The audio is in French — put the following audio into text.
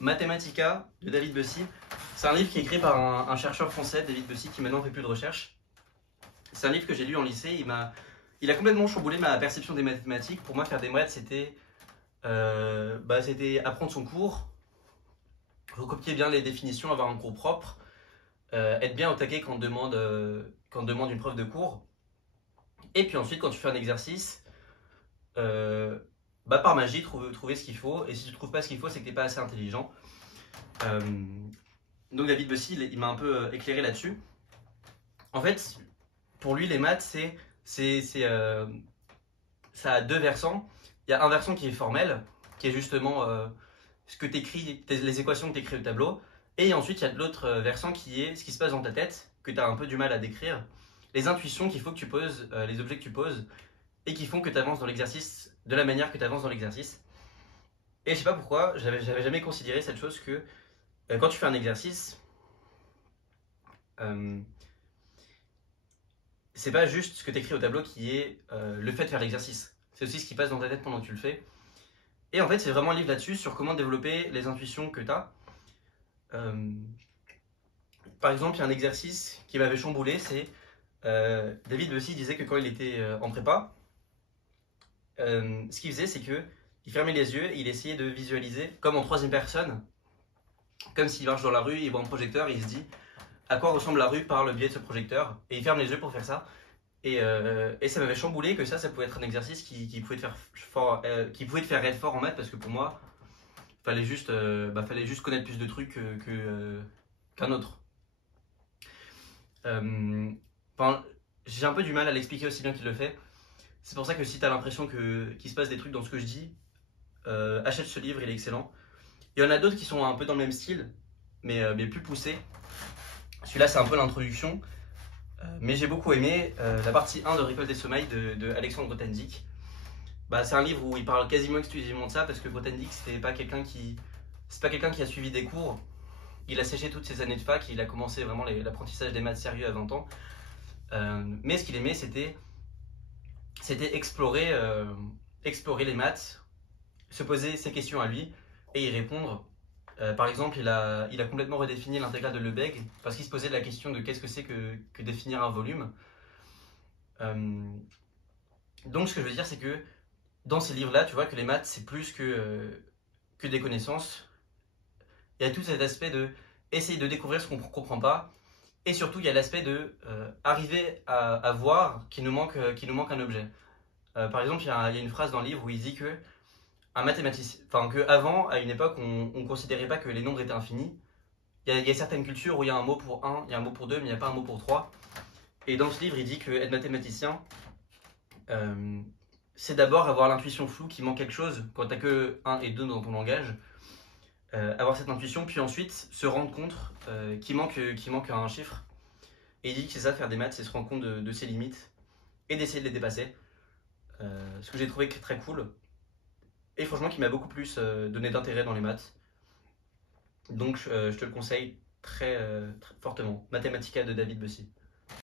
Mathematica de David Bussy. C'est un livre qui est écrit par un chercheur français, David Bussy, qui maintenant fait plus de recherche. C'est un livre que j'ai lu en lycée. Il a complètement chamboulé ma perception des mathématiques. Pour moi, faire des maths, c'était apprendre son cours, recopier bien les définitions, avoir un cours propre, être bien au taquet quand on demande une preuve de cours. Et puis ensuite, quand tu fais un exercice, par magie, trouver ce qu'il faut. Et si tu ne trouves pas ce qu'il faut, c'est que tu n'es pas assez intelligent. Donc David Bussy, il m'a un peu éclairé là-dessus. En fait, pour lui, les maths, ça a deux versants. Il y a un versant qui est formel, qui est justement ce que t'écris, les équations que tu écris au tableau. Et ensuite, il y a l'autre versant qui est ce qui se passe dans ta tête, que tu as un peu du mal à décrire. Les intuitions qu'il faut que tu poses, les objets que tu poses, et qui font que tu avances dans l'exercice de la manière que tu avances dans l'exercice. Et je sais pas pourquoi, j'avais jamais considéré cette chose que quand tu fais un exercice, c'est pas juste ce que tu écris au tableau qui est le fait de faire l'exercice. C'est aussi ce qui passe dans ta tête pendant que tu le fais. Et en fait, c'est vraiment un livre là-dessus sur comment développer les intuitions que tu as. Par exemple, il y a un exercice qui m'avait chamboulé, c'est David Bussy disait que quand il était en prépa, ce qu'il faisait, c'est que il fermait les yeux et il essayait de visualiser, comme en troisième personne, comme s'il marche dans la rue, il voit un projecteur et il se dit à quoi ressemble la rue par le biais de ce projecteur, et il ferme les yeux pour faire ça. Et ça m'avait chamboulé que ça pouvait être un exercice qui pouvait te faire être fort en maths, parce que pour moi, fallait juste connaître plus de trucs qu'un autre. J'ai un peu du mal à l'expliquer aussi bien qu'il le fait. C'est pour ça que si tu as l'impression qu'il se passe des trucs dans ce que je dis, achète ce livre, il est excellent. Il y en a d'autres qui sont un peu dans le même style, mais plus poussés. Celui-là, c'est un peu l'introduction. Mais j'ai beaucoup aimé la partie 1 de Récolte des sommeils de Alexandre Grothendieck. C'est un livre où il parle quasiment exclusivement de ça, parce que Grothendieck, c'est pas quelqu'un qui a suivi des cours. Il a séché toutes ses années de fac, il a commencé vraiment l'apprentissage des maths sérieux à 20 ans. Mais ce qu'il aimait, c'était explorer les maths, se poser ses questions à lui et y répondre. Par exemple, il a complètement redéfini l'intégrale de Lebesgue parce qu'il se posait la question de qu'est-ce que c'est que définir un volume. Donc ce que je veux dire, c'est que dans ces livres-là, tu vois que les maths, c'est plus que des connaissances. Il y a tout cet aspect de essayer de découvrir ce qu'on ne comprend pas. Et surtout, il y a l'aspect de arriver à voir qu'il nous manque un objet. Par exemple, il y a une phrase dans le livre où il dit que un mathématicien, qu'avant, à une époque, on ne considérait pas que les nombres étaient infinis. Il y a certaines cultures où il y a un mot pour 1, il y a un mot pour 2, mais il n'y a pas un mot pour 3. Et dans ce livre, il dit que être mathématicien, c'est d'abord avoir l'intuition floue qu'il manque quelque chose quand tu n'as que 1 et 2 dans ton langage. Avoir cette intuition, puis ensuite se rendre compte qu'il manque un chiffre. Et il dit que c'est ça, faire des maths, c'est se rendre compte de ses limites et d'essayer de les dépasser. Ce que j'ai trouvé très cool. Et franchement, qui m'a beaucoup plus donné d'intérêt dans les maths. Donc je te le conseille très fortement. Mathematica de David Bussy.